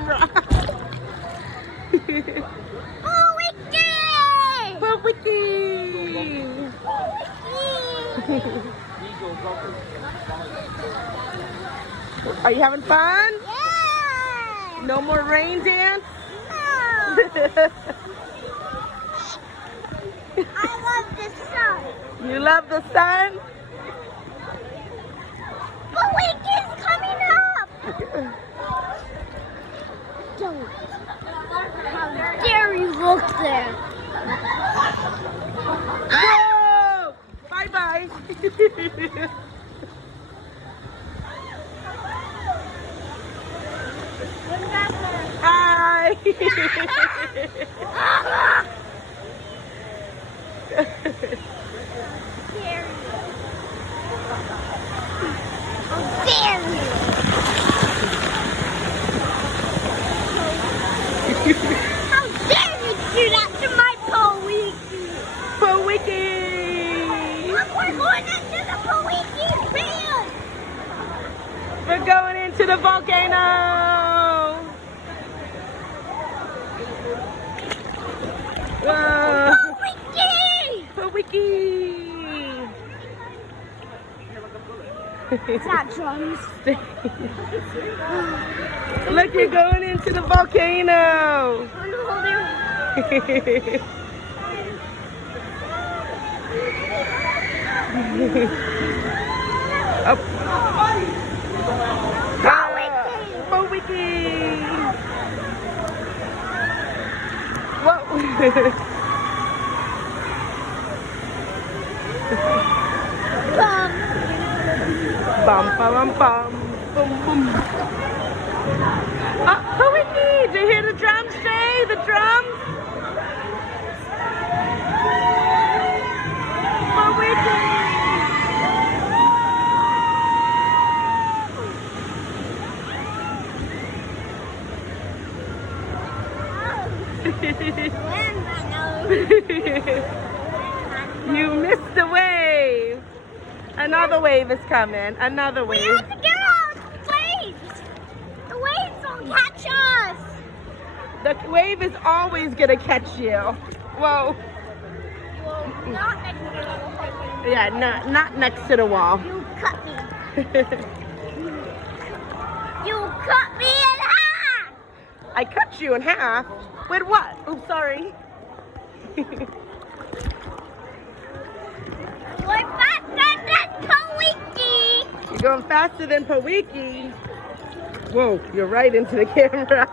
camera. Are you having fun? Yeah! No more rain dance? No! I love the sun. You love the sun? The weekend's coming up! Don't. How dare you look there? Whoa! Bye-bye. Hi. How dare you do that to my Powiki? Powiki. Look, we're going into the Powiki field. We're going into the volcano. Whoa. Powiki! Is that drums? Look, you're going into the volcano. Up. Powiki! Whoa! Bum, bum, bum, bum, boom, boom. Powiki! Did you hear the drums, Jay? The drums? Powiki! You missed the wave. Another wave is coming. Another wave. We have to get off the waves. The waves will catch us. The wave is always gonna catch you. Whoa. Well, not next to the wall. Yeah, not next to the wall. You cut me. You cut me in half. I cut you in half. With what? Oops, sorry. We're faster than Powiki. You're going faster than Powiki. Whoa, you're right into the camera.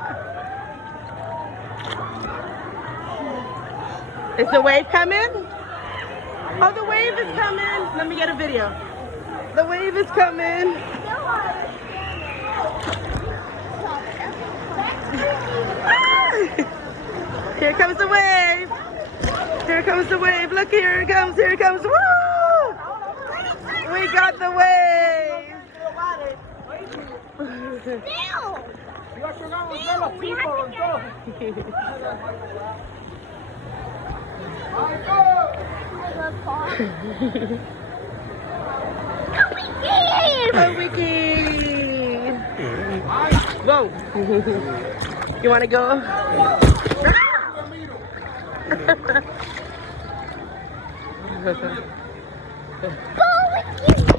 Is the wave coming? Oh, the wave is coming. Let me get a video. The wave is coming. Here comes the wave. Here comes the wave. Look, here it comes. Here it comes. Woo! We got the wave. Still. We have to get Powiki! Whoa! You want to go? Powiki!